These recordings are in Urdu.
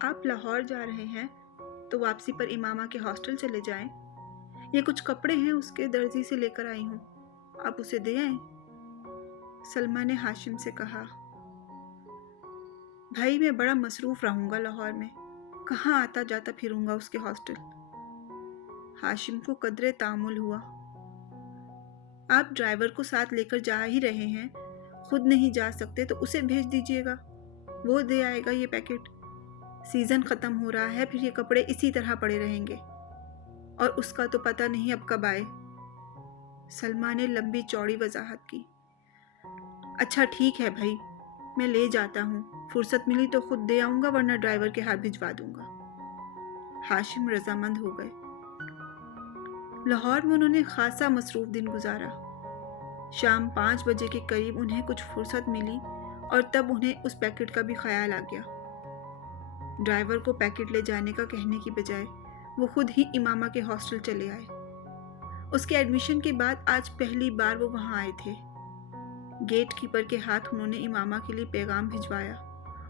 آپ لاہور جا رہے ہیں تو واپسی پر امامہ کے ہاسٹل چلے جائیں. یہ کچھ کپڑے ہیں اس کے درزی سے لے کر آئی ہوں, آپ اسے دے آئیں. سلمہ نے ہاشم سے کہا. بھائی میں بڑا مصروف رہوں گا لاہور میں, کہاں آتا جاتا پھروں گا اس کے ہاسٹل. ہاشم کو قدرے تامل ہوا. آپ ڈرائیور کو ساتھ لے کر جا ہی رہے ہیں, خود نہیں جا سکتے تو اسے بھیج دیجیے گا, وہ دے آئے گا یہ پیکٹ. سیزن ختم ہو رہا ہے, پھر یہ کپڑے اسی طرح پڑے رہیں گے, اور اس کا تو پتہ نہیں اب کب آئے. سلمہ نے لمبی چوڑی وضاحت کی. اچھا ٹھیک ہے بھائی, میں لے جاتا ہوں, فرصت ملی تو خود دے آؤں گا ورنہ ڈرائیور کے ہاتھ بھجوا دوں گا. ہاشم رضامند ہو گئے. لاہور میں انہوں نے خاصا مصروف دن گزارا. شام 5 بجے کے قریب انہیں کچھ فرصت ملی اور تب انہیں اس پیکٹ کا بھی خیال آ گیا. ڈرائیور کو پیکٹ لے جانے کا کہنے کی بجائے وہ خود ہی امامہ کے ہاسٹل چلے آئے. اس کے ایڈمیشن کے بعد آج پہلی بار وہ وہاں آئے تھے. گیٹ کیپر کے ہاتھ انہوں نے امامہ کے لیے پیغام بھجوایا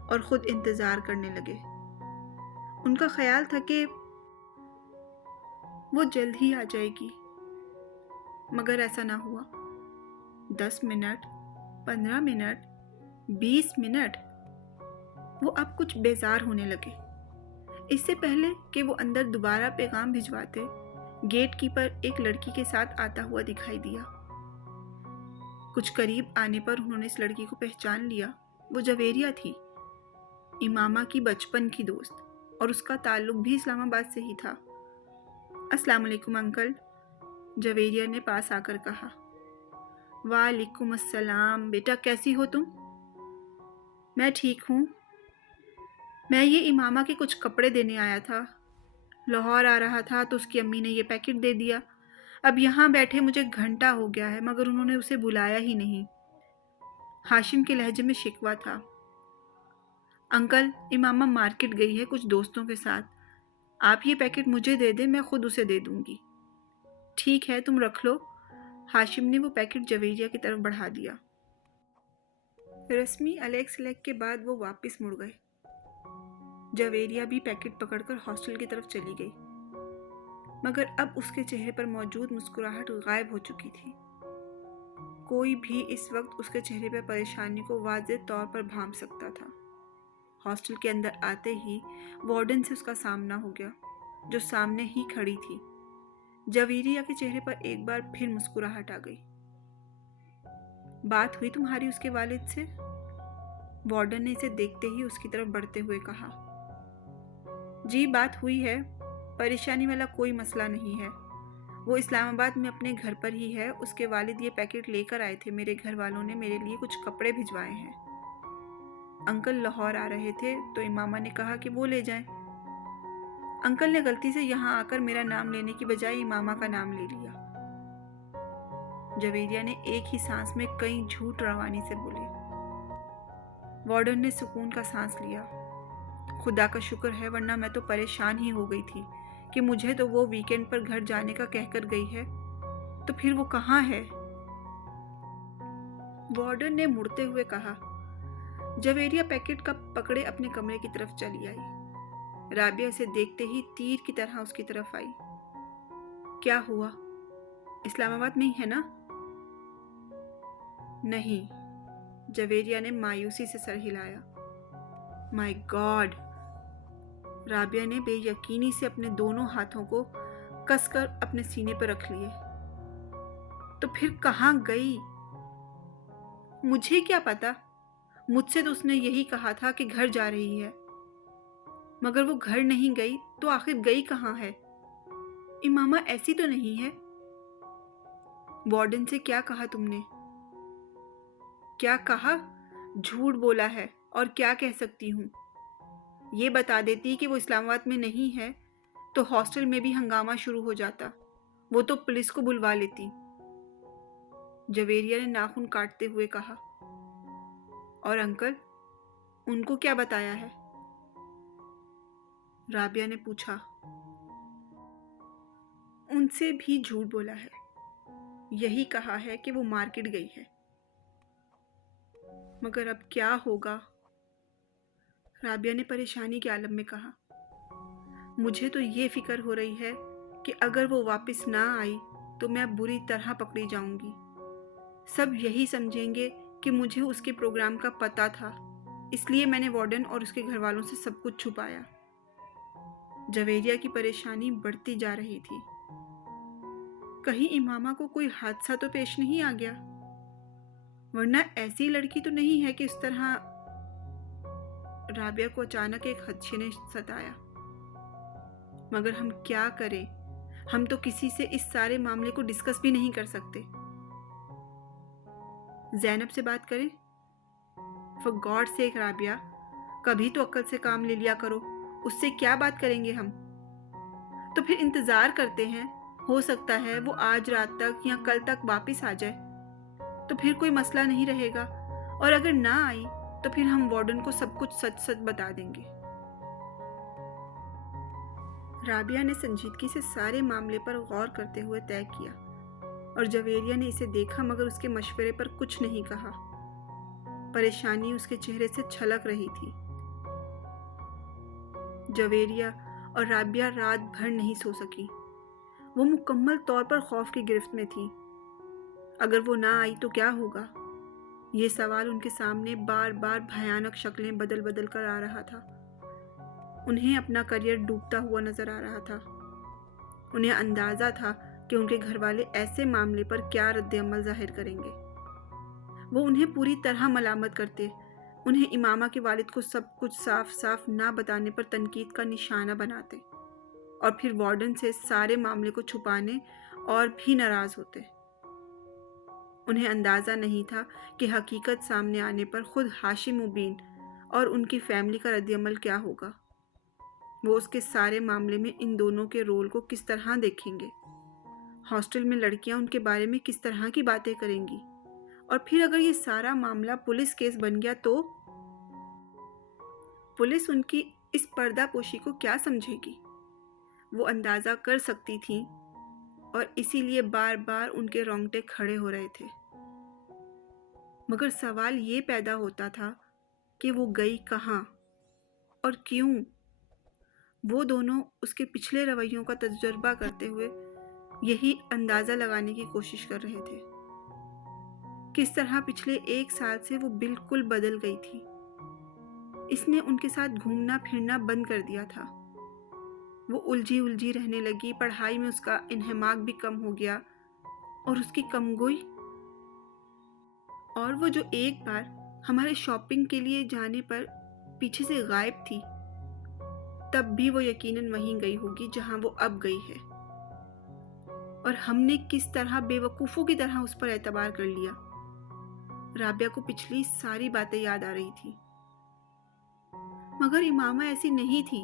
اور خود انتظار کرنے لگے. ان کا خیال تھا کہ وہ جلد ہی آ جائے گی, مگر ایسا نہ ہوا. 10 منٹ, 15 منٹ, 20 منٹ, وہ اب کچھ بیزار ہونے لگے. اس سے پہلے کہ وہ اندر دوبارہ پیغام بھجواتے, گیٹ کیپر ایک لڑکی کے ساتھ آتا ہوا دکھائی دیا. کچھ قریب آنے پر انہوں نے اس لڑکی کو پہچان لیا. وہ جویریہ تھی, امامہ کی بچپن کی دوست, اور اس کا تعلق بھی اسلام آباد سے ہی تھا. السلام علیکم انکل, جویریہ نے پاس آ کر کہا. وعلیکم السلام بیٹا, کیسی ہو تم؟ میں ٹھیک ہوں. میں یہ امامہ کے کچھ کپڑے دینے آیا تھا. لاہور آ رہا تھا تو اس کی امی نے یہ پیکٹ دے دیا. اب یہاں بیٹھے مجھے گھنٹہ ہو گیا ہے مگر انہوں نے اسے بلایا ہی نہیں. ہاشم کے لہجے میں شکوہ تھا. انکل, امامہ مارکیٹ گئی ہے کچھ دوستوں کے ساتھ, آپ یہ پیکٹ مجھے دے دیں, میں خود اسے دے دوں گی. ٹھیک ہے تم رکھ لو. ہاشم نے وہ پیکٹ جویریہ کی طرف بڑھا دیا. رسمی الیگ سلیگ کے بعد وہ واپس مڑ گئے. جویریہ بھی پیکٹ پکڑ کر ہاسٹل کی طرف چلی گئی, مگر اب اس کے چہرے پر موجود مسکراہٹ غائب ہو چکی تھی. کوئی بھی اس وقت اس کے چہرے پر پریشانی کو واضح طور پر بھانپ سکتا تھا. ہاسٹل کے اندر آتے ہی وارڈن سے اس کا سامنا ہو گیا, جو سامنے ہی کھڑی تھی. جویریہ کے چہرے پر ایک بار پھر مسکراہٹ آ گئی. بات ہوئی تمہاری اس کے والد سے؟ وارڈن نے اسے دیکھتے ہی اس کی طرف بڑھتے ہوئے کہا. جی بات ہوئی ہے, پریشانی والا کوئی مسئلہ نہیں ہے. وہ اسلام آباد میں اپنے گھر پر ہی ہے. اس کے والد یہ پیکٹ لے کر آئے تھے. میرے گھر والوں نے میرے لیے کچھ کپڑے بھجوائے ہیں. انکل لاہور آ رہے تھے تو امامہ نے کہا کہ وہ لے جائیں. انکل نے غلطی سے یہاں آ کر میرا نام لینے کی بجائے امامہ کا نام لے لیا. جویریہ نے ایک ہی سانس میں کئی جھوٹ روانی سے بولے. وارڈن نے سکون کا سانس لیا. خدا کا شکر ہے, ورنہ میں تو پریشان ہی ہو گئی تھی کہ مجھے تو وہ ویکینڈ پر گھر جانے کا کہہ کر گئی ہے, تو پھر وہ کہاں ہے؟ وارڈن نے مڑتے ہوئے کہا. جویریہ پیکٹ کا پکڑے اپنے کمرے کی طرف چلی آئی. رابعہ اسے دیکھتے ہی تیر کی طرح اس کی طرف آئی. کیا ہوا, اسلام آباد میں ہی ہے نا؟ نہیں, جویریہ نے مایوسی سے سر ہلایا. مائی گاڈ, رابعہ نے بے یقینی سے اپنے دونوں ہاتھوں کو کس کر اپنے سینے پر رکھ لیے. تو پھر کہاں گئی؟ مجھے کیا پتا, مجھ سے تو اس نے یہی کہا تھا کہ گھر جا رہی ہے, مگر وہ گھر نہیں گئی تو آخر گئی کہاں ہے؟ امامہ ایسی تو نہیں ہے. وارڈن سے کیا کہا تم نے؟ کیا کہا؟ جھوٹ بولا ہے, اور کیا کہہ سکتی ہوں. یہ بتا دیتی کہ وہ اسلام آباد میں نہیں ہے تو ہاسٹل میں بھی ہنگامہ شروع ہو جاتا. وہ تو پولیس کو بلوا لیتی. جویریہ نے ناخن کاٹتے ہوئے کہا. اور انکل, ان کو کیا بتایا ہے؟ رابعہ نے پوچھا. ان سے بھی جھوٹ بولا ہے. یہی کہا ہے کہ وہ مارکیٹ گئی ہے. مگر اب کیا ہوگا؟ رابعہ نے پریشانی کے عالم میں کہا۔ مجھے تو یہ فکر ہو رہی ہے کہ اگر وہ واپس نہ آئی تو میں بری طرح پکڑی جاؤں گی۔ سب یہی سمجھیں گے کہ مجھے اس کے پروگرام کا پتہ تھا، اس لیے میں نے وارڈن اور اس کے گھر والوں سے سب کچھ چھپایا۔ جویریہ کی پریشانی بڑھتی جا رہی تھی۔ کہیں امامہ کو کوئی حادثہ تو پیش نہیں آ گیا، ورنہ ایسی لڑکی تو نہیں ہے کہ اس طرح۔ رابعہ کو اچانک ایک خدشے نے ستایا۔ مگر ہم کیا کریں؟ ہم تو کسی سے اس سارے معاملے کو ڈسکس بھی نہیں کر سکتے۔ زینب سے بات کریں؟ فار گاڈ سیک رابعہ، کبھی تو عقل سے کام لے لیا کرو، اس سے کیا بات کریں گے ہم؟ تو پھر انتظار کرتے ہیں، ہو سکتا ہے وہ آج رات تک یا کل تک واپس آ جائے، تو پھر کوئی مسئلہ نہیں رہے گا، اور اگر نہ آئی تو پھر ہم وارڈن کو سب کچھ سچ سچ بتا دیں گے۔ رابعہ نے سنجیدگی سے سارے معاملے پر غور کرتے ہوئے طے کیا، اور جویریہ نے اسے دیکھا مگر اس کے مشورے پر کچھ نہیں کہا۔ پریشانی اس کے چہرے سے چھلک رہی تھی۔ جویریہ اور رابعہ رات بھر نہیں سو سکی۔ وہ مکمل طور پر خوف کی گرفت میں تھی۔ اگر وہ نہ آئی تو کیا ہوگا؟ یہ سوال ان کے سامنے بار بار بھیانک شکلیں بدل بدل کر آ رہا تھا۔ انہیں اپنا کریئر ڈوبتا ہوا نظر آ رہا تھا۔ انہیں اندازہ تھا کہ ان کے گھر والے ایسے معاملے پر کیا رد عمل ظاہر کریں گے۔ وہ انہیں پوری طرح ملامت کرتے، انہیں امامہ کے والد کو سب کچھ صاف صاف نہ بتانے پر تنقید کا نشانہ بناتے، اور پھر وارڈن سے سارے معاملے کو چھپانے اور بھی ناراض ہوتے۔ انہیں اندازہ نہیں تھا کہ حقیقت سامنے آنے پر خود ہاشم مبین اور ان کی فیملی کا رد عمل کیا ہوگا۔ وہ اس کے سارے معاملے میں ان دونوں کے رول کو کس طرح دیکھیں گے، ہاسٹل میں لڑکیاں ان کے بارے میں کس طرح کی باتیں کریں گی، اور پھر اگر یہ سارا معاملہ پولیس کیس بن گیا تو پولیس ان کی اس پردہ پوشی کو کیا سمجھے گی؟ وہ اندازہ کر سکتی تھیں، اور اسی لیے بار بار ان کے رونگٹے کھڑے ہو رہے تھے۔ مگر سوال یہ پیدا ہوتا تھا کہ وہ گئی کہاں اور کیوں؟ وہ دونوں اس کے پچھلے رویوں کا تجربہ کرتے ہوئے یہی اندازہ لگانے کی کوشش کر رہے تھے۔ کس طرح پچھلے 1 سال سے وہ بالکل بدل گئی تھی۔ اس نے ان کے ساتھ گھومنا پھرنا بند کر دیا تھا۔ وہ الجھی رہنے لگی، پڑھائی میں اس کا انہماک بھی کم ہو گیا، اور اس کی کمگوئی، اور وہ جو ایک بار ہمارے شاپنگ کے لیے جانے پر پیچھے سے غائب تھی، تب بھی وہ یقیناً وہیں گئی ہوگی جہاں وہ اب گئی ہے، اور ہم نے کس طرح بے وقوفوں کی طرح اس پر اعتبار کر لیا۔ رابعہ کو پچھلی ساری باتیں یاد آ رہی تھی۔ مگر امامہ ایسی نہیں تھی،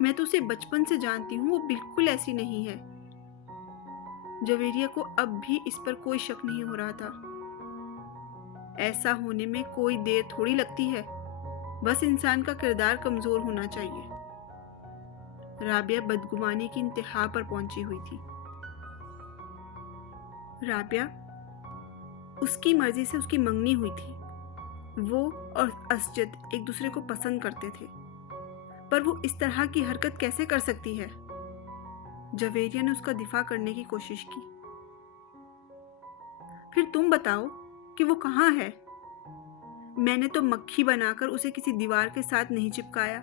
میں تو اسے بچپن سے جانتی ہوں، وہ بالکل ایسی نہیں ہے۔ جویریہ کو اب بھی اس پر کوئی شک نہیں ہو رہا تھا۔ ایسا ہونے میں کوئی دیر تھوڑی لگتی ہے، بس انسان کا کردار کمزور ہونا چاہیے۔ رابعہ بدگمانی کی انتہا پر پہنچی ہوئی تھی۔ رابعہ، اس کی مرضی سے اس کی منگنی ہوئی تھی۔ وہ اور اسجد ایک دوسرے کو پسند کرتے تھے، پر وہ اس طرح کی حرکت کیسے کر سکتی ہے؟ جویریہ نے اس کا دفاع کرنے کی کوشش کی۔ پھر تم بتاؤ کہ وہ کہاں ہے؟ میں نے تو مکھی بنا کر اسے کسی دیوار کے ساتھ نہیں چپکایا۔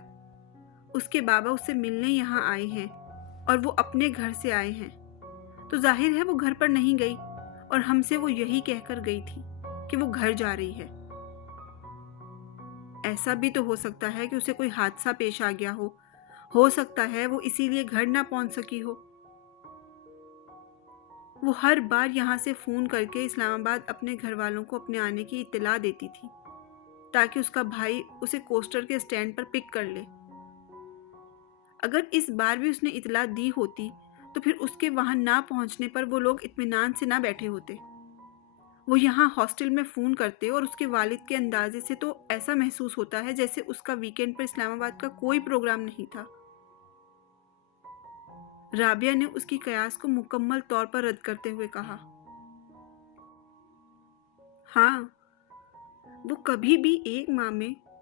اس کے بابا اس سے ملنے یہاں آئے ہیں، اور وہ اپنے گھر سے آئے ہیں، تو ظاہر ہے وہ گھر پر نہیں گئی، اور ہم سے وہ یہی کہہ کر گئی تھی کہ وہ گھر جا رہی ہے۔ ایسا بھی تو ہو سکتا ہے کہ اسے کوئی حادثہ پیش آ گیا ہو سکتا ہے وہ اسی لیے گھر نہ پہنچ سکی ہو۔ وہ ہر بار یہاں سے فون کر کے اسلام آباد اپنے گھر والوں کو اپنے آنے کی اطلاع دیتی تھی، تاکہ اس کا بھائی اسے کوسٹر کے اسٹینڈ پر پک کر لے۔ اگر اس بار بھی اس نے اطلاع دی ہوتی تو پھر اس کے وہاں نہ پہنچنے پر وہ لوگ اطمینان سے نہ بیٹھے ہوتے۔ وہ یہاں ہاسٹل میں فون کرتے، اور اس کے والد کے اندازے سے تو ایسا محسوس ہوتا ہے جیسے اس کا ویکینڈ پر اسلام آباد کا کوئی پروگرام نہیں تھا۔ رابعہ نے اس کی قیاس کو مکمل طور پر رد کرتے ہوئے کہا، ہاں، وہ کبھی بھی 1 ماہ میں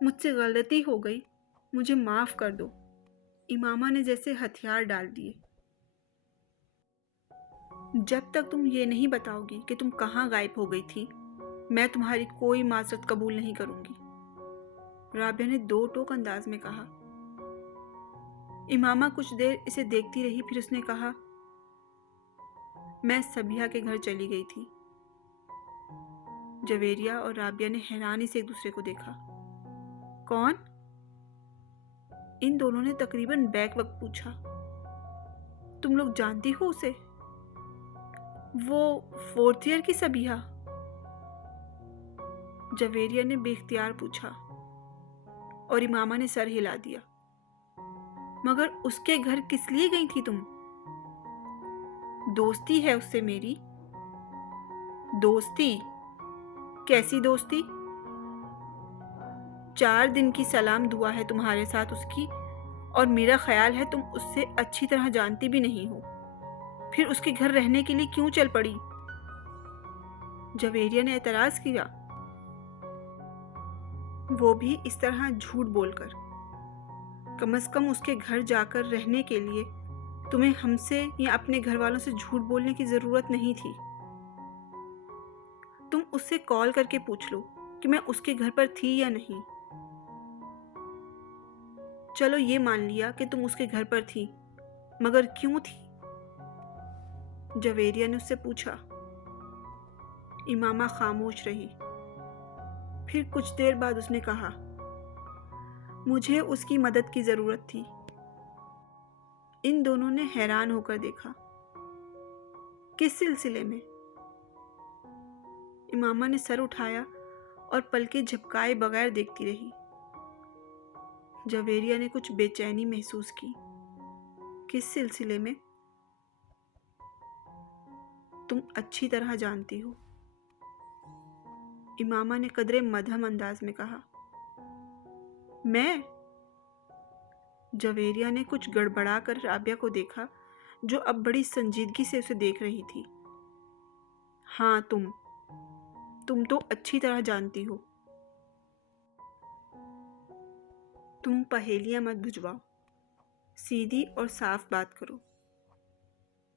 مجھ سے غلطی ہو گئی، مجھے معاف کر دو۔ امامہ نے جیسے ہتھیار ڈال دیے۔ جب تک تم یہ نہیں بتاؤ گی کہ تم کہاں غائب ہو گئی تھی، میں تمہاری کوئی معذرت قبول نہیں کروں گی، رابعہ نے دو ٹوک انداز میں کہا۔ امامہ کچھ دیر اسے دیکھتی رہی، پھر اس نے کہا، میں صبیحہ کے گھر چلی گئی تھی۔ جویریہ اور رابعہ نے حیرانی سے ایک دوسرے کو دیکھا۔ کون؟ ان دونوں نے تقریباً بیک وقت پوچھا۔ تم لوگ جانتی ہو اسے؟ وہ 4th ایئر کی صبیحہ؟ جویریہ نے بے اختیار پوچھا اور امامہ نے سر ہلا دیا۔ مگر اس کے گھر کس لیے گئی تھی تم؟ دوستی ہے اس سے میری۔ دوستی؟ کیسی دوستی؟ 4 دن کی سلام دعا ہے تمہارے ساتھ اس کی، اور میرا خیال ہے تم اس سے اچھی طرح جانتی بھی نہیں ہو، پھر اس کے گھر رہنے کے لیے کیوں چل پڑی؟ جویریہ نے اعتراض کیا۔ وہ بھی اس طرح جھوٹ بول کر۔ کم از کم اس کے گھر جا کر رہنے کے لیے تمہیں ہم سے یا اپنے گھر والوں سے جھوٹ بولنے کی ضرورت نہیں تھی۔ تم اس سے کال کر کے پوچھ لو کہ میں اس کے گھر پر تھی یا نہیں۔ چلو یہ مان لیا کہ تم اس کے گھر پر تھی، مگر کیوں تھی؟ جویریہ نے اس سے پوچھا۔ امامہ خاموش رہی۔ پھر کچھ دیر بعد اس نے کہا، مجھے اس کی مدد کی ضرورت تھی۔ ان دونوں نے حیران ہو کر دیکھا۔ کس سلسلے میں؟ امامہ نے سر اٹھایا اور پلکیں جھپکائے بغیر دیکھتی رہی۔ جویریہ نے کچھ بے چینی محسوس کی۔ کس سلسلے میں؟ تم اچھی طرح جانتی ہو، امامہ نے قدرے مدھم انداز میں کہا۔ میں؟ جویریہ نے کچھ گڑبڑا کر رابعہ کو دیکھا، جو اب بڑی سنجیدگی سے اسے دیکھ رہی تھی۔ ہاں تم تو اچھی طرح جانتی ہو۔ تم پہیلیاں مت بجھواؤ، سیدھی اور صاف بات کرو،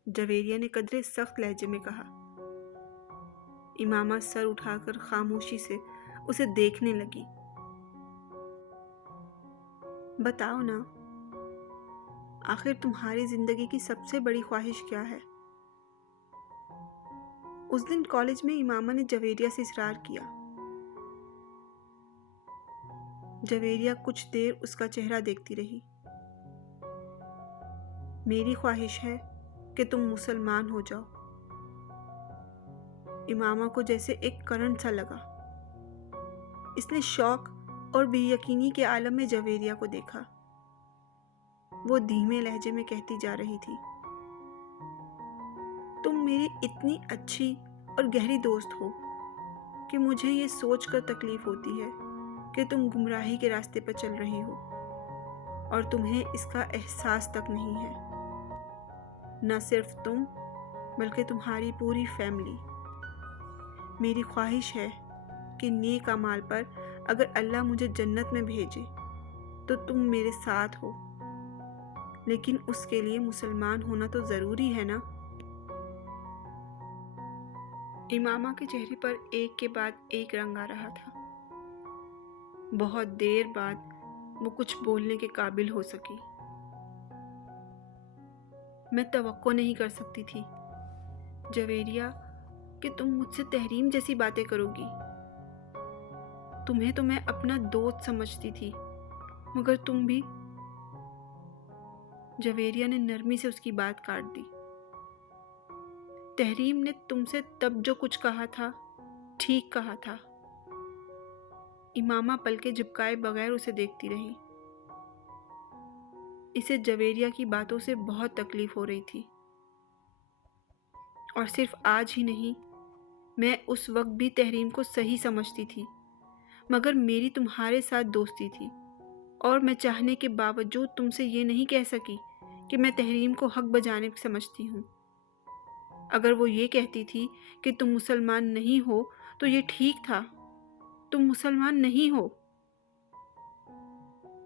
جویریہ نے قدرے سخت لہجے میں کہا۔ امامہ سر اٹھا کر خاموشی سے اسے دیکھنے لگی۔ بتاؤ نا، آخر تمہاری زندگی کی سب سے بڑی خواہش کیا ہے؟ اس دن کالج میں امامہ نے جویریہ سے اصرار کیا۔ جویریہ کچھ دیر اس کا چہرہ دیکھتی رہی۔ میری خواہش ہے کہ تم مسلمان ہو جاؤ۔ امامہ کو جیسے ایک کرنٹ سا لگا۔ اس نے شوق اور بے یقینی کے عالم میں جویریہ کو دیکھا۔ وہ دھیمے لہجے میں کہتی جا رہی تھی، تم میری اتنی اچھی اور گہری دوست ہو کہ مجھے یہ سوچ کر تکلیف ہوتی ہے کہ تم گمراہی کے راستے پر چل رہی ہو، اور تمہیں اس کا احساس تک نہیں ہے۔ نہ صرف تم، بلکہ تمہاری پوری فیملی۔ میری خواہش ہے کہ نیک اعمال پر اگر اللہ مجھے جنت میں بھیجے تو تم میرے ساتھ ہو، لیکن اس کے لیے مسلمان ہونا تو ضروری ہے نا؟ امامہ کے چہرے پر ایک کے بعد ایک رنگ آ رہا تھا۔ بہت دیر بعد وہ کچھ بولنے کے قابل ہو سکی۔ میں توقع نہیں کر سکتی تھی جویریہ کہ تم مجھ سے تحریم جیسی باتیں کرو گی۔ تمہیں تو میں اپنا دوست سمجھتی تھی، مگر تم بھی۔ جویریہ نے نرمی سے اس کی بات کاٹ دی۔ تحریم نے تم سے تب جو کچھ کہا تھا، ٹھیک کہا تھا۔ امامہ پلکیں جھپکائے بغیر اسے دیکھتی رہی۔ اسے جویریہ کی باتوں سے بہت تکلیف ہو رہی تھی، اور صرف آج ہی نہیں، میں اس وقت بھی تحریم کو صحیح سمجھتی تھی، مگر میری تمہارے ساتھ دوستی تھی، اور میں چاہنے کے باوجود تم سے یہ نہیں کہہ سکی کہ میں تحریم کو حق بجانب سمجھتی ہوں۔ اگر وہ یہ کہتی تھی کہ تم مسلمان نہیں ہو تو یہ ٹھیک تھا، تم مسلمان نہیں ہو۔